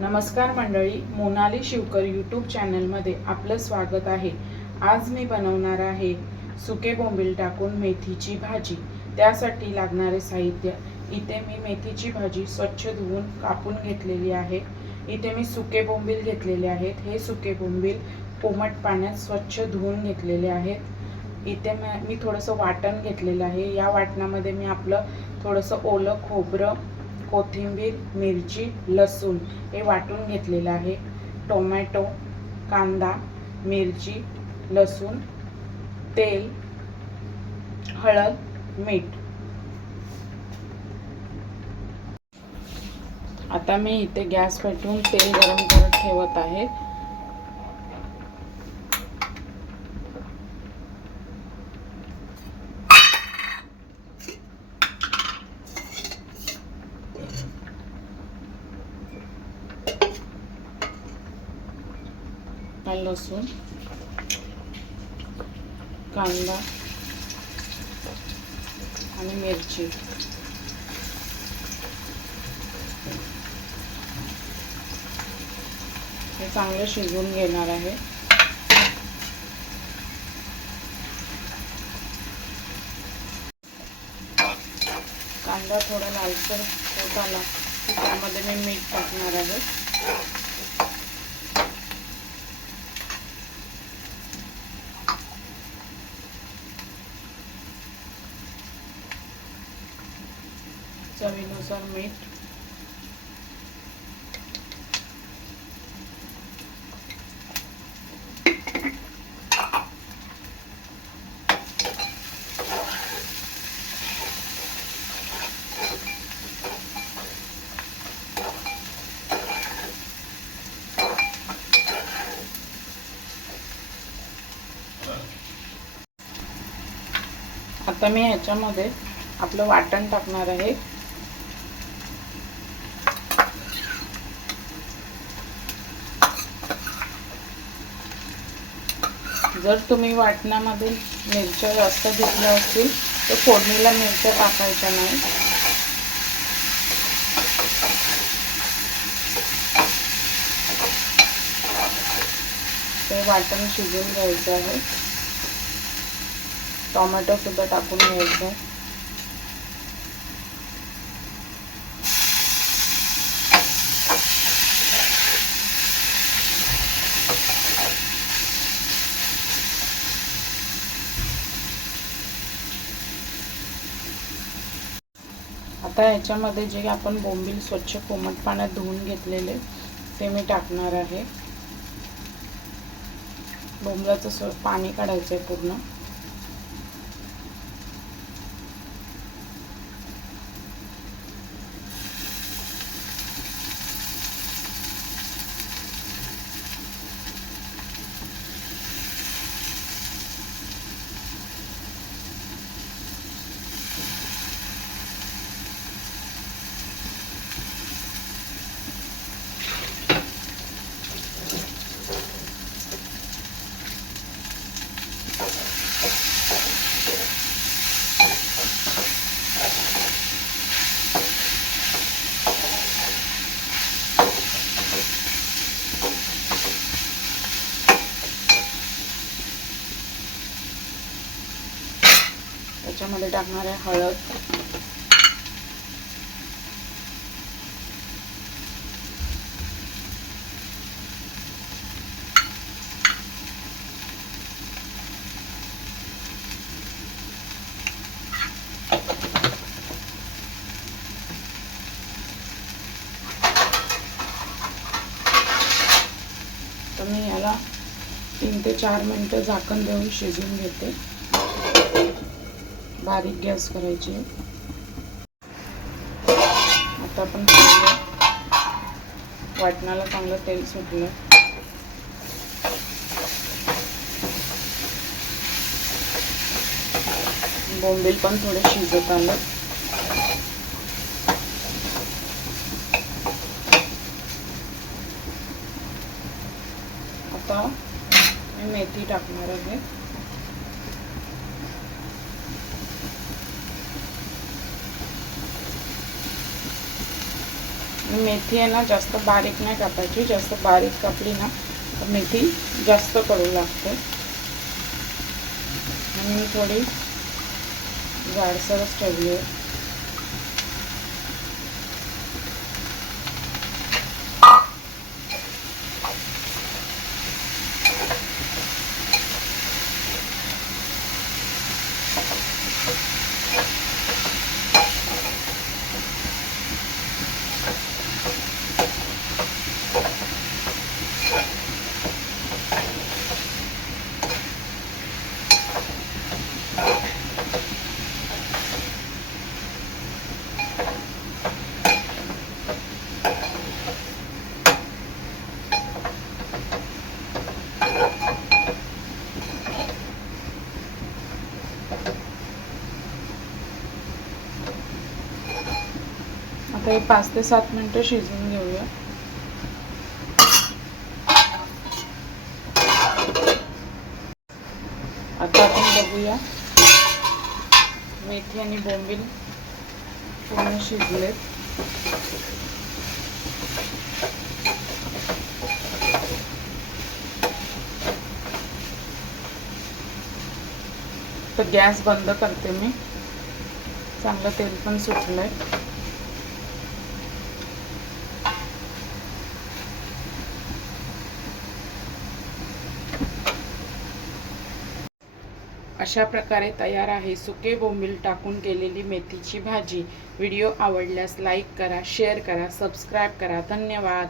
नमस्कार मंडळी मोनाली शिवकर यूट्यूब चॅनलमध्ये आपलं स्वागत आहे. आज मी बनवणार आहे सुके बोंबील टाकून मेथीची भाजी. त्यासाठी लागणारे साहित्य. इथे मी मेथीची भाजी स्वच्छ धुवून कापून घेतलेली आहे. इथे मी सुके बोंबील घेतलेले आहेत. हे सुके बोंबील कोमट पाण्यात स्वच्छ धुवून घेतलेले आहेत. इथे मी थोडंसं वाटण घेतलेलं आहे. या वाटणामध्ये मी आपलं थोडंसं ओलं खोबरं कोथिंबीर मिरची लसूण हे वाटून घेतलेलं आहे. टोमॅटो कांदा मिरची लसूण तेल हळद मीठ. आता मी इथे गॅस पेटवून तेल गरम करत ठेवत आहे. हा लसूण कांदा आणि मिरची. हे चांगलं शिजवून घेणार आहे. कांदा थोडा लालसर होत आला त्यामध्ये मी मीठ टाकणार आहे. चवीनुसार मीठ. आता मी ह्याच्यामध्ये आपलं वाटण टाकणार आहे. जर तुम्ही वाटणामध्ये मिरच्या जास्त घेतल्या असतील तर फोडणीला मिरच्या टाकायच्या नाही. ते वाटण शिजून घ्यायचं आहे. टोमॅटोसुद्धा टाकून घ्यायचं आहे. आता ह्याच्यामध्ये जे आपण बोंबील स्वच्छ कोमट पाण्यात धुवून घेतलेले ते मी टाकणार आहे. बोंबलाचं स्व पाणी काढायचं आहे पूर्ण. त्याच्यामध्ये टाकणार आहे हळद. तर मी याला तीन ते चार मिनटं झाकण देऊन शिजवून घेते. बारीक गॅस करायची. आता आपण वाटणाला चांगलं तेल सुटलं. बोंबील पण थोडं शिजत आलं. आता मी मेथी टाकणार आहे. मेथी आहे ना जास्त बारीक नाही कापायची जास्त बारीक कापली ना तर मेथी जास्त कडू लागते. आणि मी थोडी जाडसरच ठेवली आहे. आता हे पाच ते सात मिनटं शिजवून घेऊया. आता आपण बघूया. मेथी आणि बोंबील पूर्ण शिजलेत. तर गॅस बंद करते मी. चांगलं तेल पण सुटलंय. अशा प्रकारे तयार आहे. सुके बोंबील टाकून केलेली मेथीची भाजी. व्हिडिओ आवडल्यास लाईक करा शेअर करा सबस्क्राईब करा. धन्यवाद.